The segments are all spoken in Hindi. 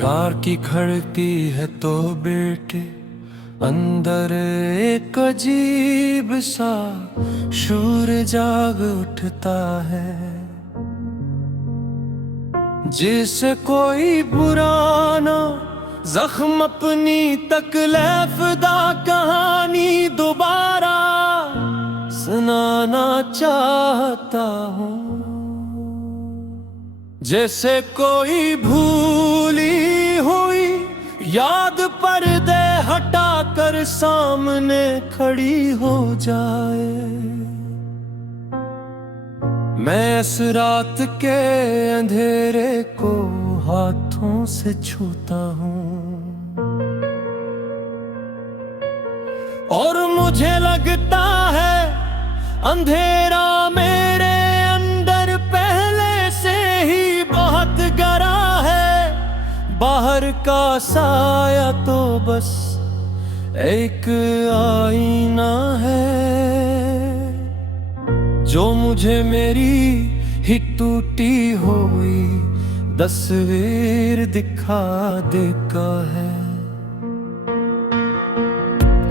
इकरार की खड़की है तो बेटे अंदर एक अजीब सा शूर जाग उठता है। जिसे कोई पुराना जख्म अपनी तकलीफदा कहानी दोबारा सुनाना चाहता हूँ। जैसे कोई भूली हुई याद पर्दे हटा कर सामने खड़ी हो जाए। मैं इस रात के अंधेरे को हाथों से छूता हूँ और मुझे लगता है अंधेरा मेरे अंदर पहले से ही बहुत गहरा है। बाहर का साया तो बस एक आईना है जो मुझे मेरी ही टूटी हुई तस्वीर दिखा देता है।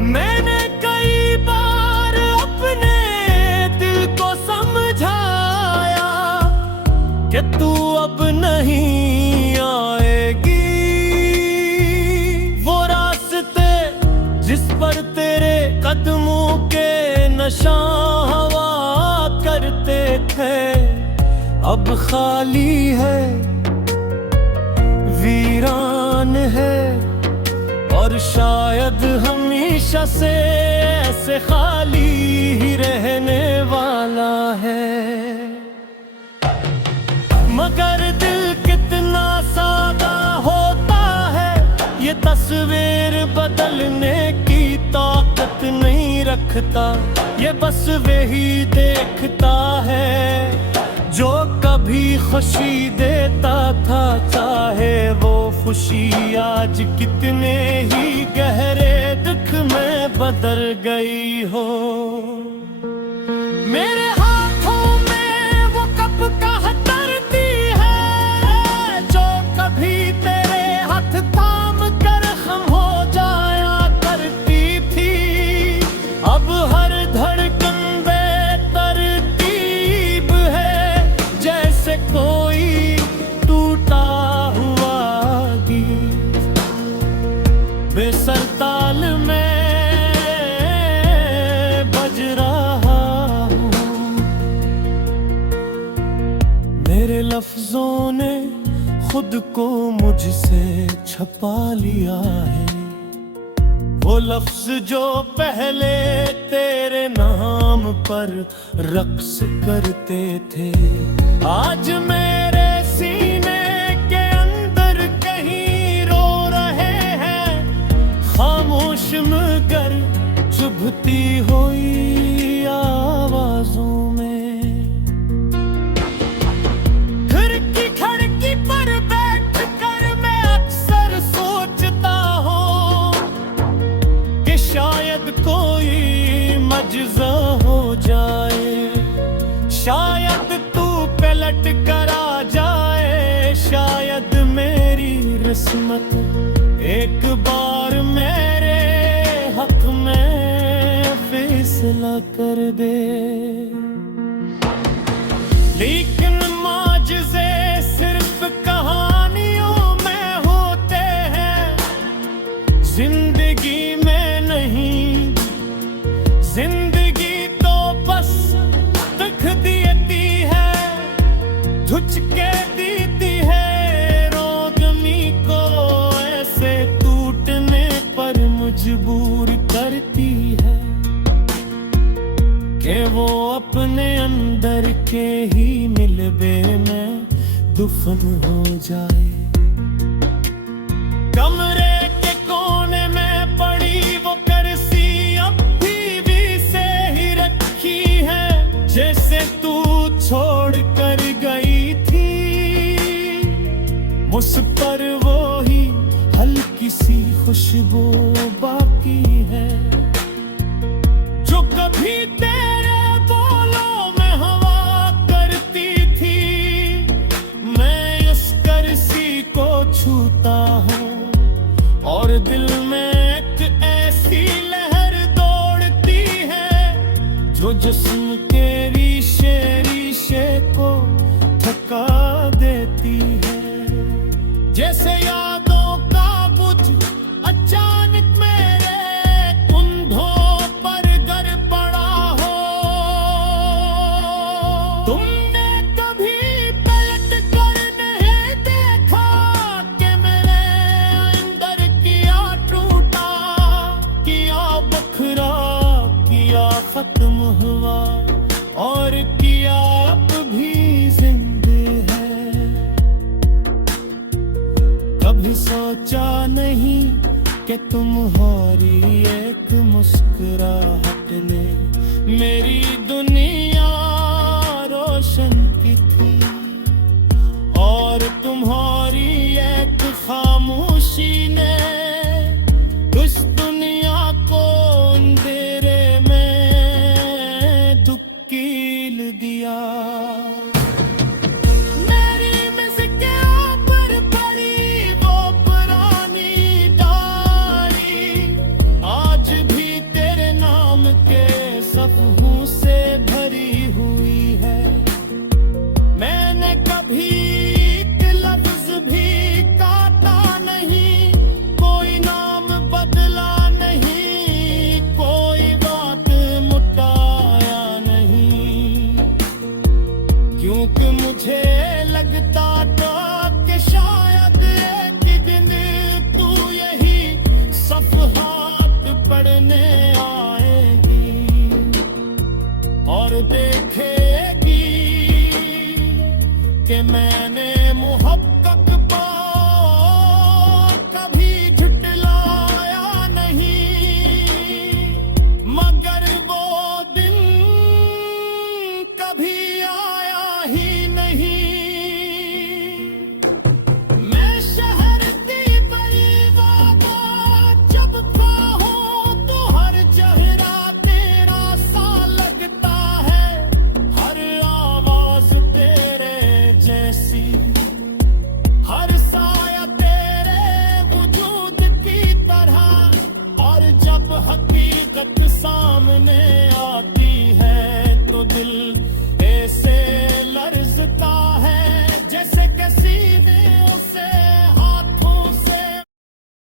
मैंने कई बार अपने दिल को समझाया कि तू अब नहीं आएगी। वो रास्ते जिस पर तेरे कदमों के निशान हवा करते थे अब खाली है, वीरान है और शायद हमेशा से ऐसे खाली ही रहने वाला है। मगर दिल कितना सादा होता है ये तस्वीर बदलने की ताकत नहीं रखता। ये बस वही देखता है जो कभी खुशी देता था, चाहे वो खुशी आज कितने ही गहरे दुख में बदल गई हो। मेरे हाथों में वो कब का धरती है जो कभी तेरे हाथ थाम कर हम हो जाया करती थी। अब हर धड़कन बेतरतीब है जैसे कोई टूटा हुआ गीत बेसुर ताल में बज रहा हूँ। मेरे लफ्जों ने खुद को मुझसे छुपा लिया है। वो लफ्ज जो पहले तेरे नाम पर रक्स करते थे आज मेरे सीने के अंदर कहीं रो रहे हैं। खामोश मगर चुभती हुई आवाजों में खिड़की पर बैठ कर मैं अक्सर सोचता हूँ कि शायद कोई मजज़ा हो जाए। शायद तू पलट कर आ जाए। शायद मेरी किस्मत एक बार मेरे हक में फैसला कर दे। लेकिन माजिज़े सिर्फ कहानियों में होते हैं, जिंदगी में नहीं। जिंदगी तो बस दुख देती है, झुचके देती है रोगनी को, ऐसे टूटने पर मजबूर करती है कि वो अपने अंदर के ही मिलबे में दफन हो जाए। कमरे के कोने में पड़ी वो कुर्सी अभी भी से ही रखी है जैसे तू छोड़ कर गई थी। मुझ पर वो ही हल्की सी खुशबू बाकी है जो कभी तेरे बोलों में हवा करती थी। मैं इस कुर्सी को छूता हूँ और दिल में एक ऐसी लहर दौड़ती है जो जिस्म के रीशे रीशे को थका देती है। जैसे यादों का कुछ अचानक मेरे कुंधों पर गर पड़ा हो। तुमने कभी पलट कर नहीं देखा कि मेरे अंदर किया टूटा, किया बखरा, किया खत्म हुआ और किया अब भी जिंदे है। कभी सोचा नहीं कि तुम्हारी एक मुस्कुराहट ने मेरी दुनिया रोशन की थी और तुम्हारी एक खामोशी ने उस दुनिया को अंधेरे में धकेल दिया। मेरी मिसकियों पर पड़ी वो पुरानी डायरी आज भी तेरे नाम के सफ़हों से भरी हुई है। मैंने कभी एक लफ्ज़ भी काटा नहीं, कोई नाम बदला नहीं, कोई बात मुटाया नहीं, क्योंकि मुझे लगता था कि शायद एक दिन तू यही सफ़हात पढ़ने आएगी और देखेगी कि मैंने मोहब्बत पर कभी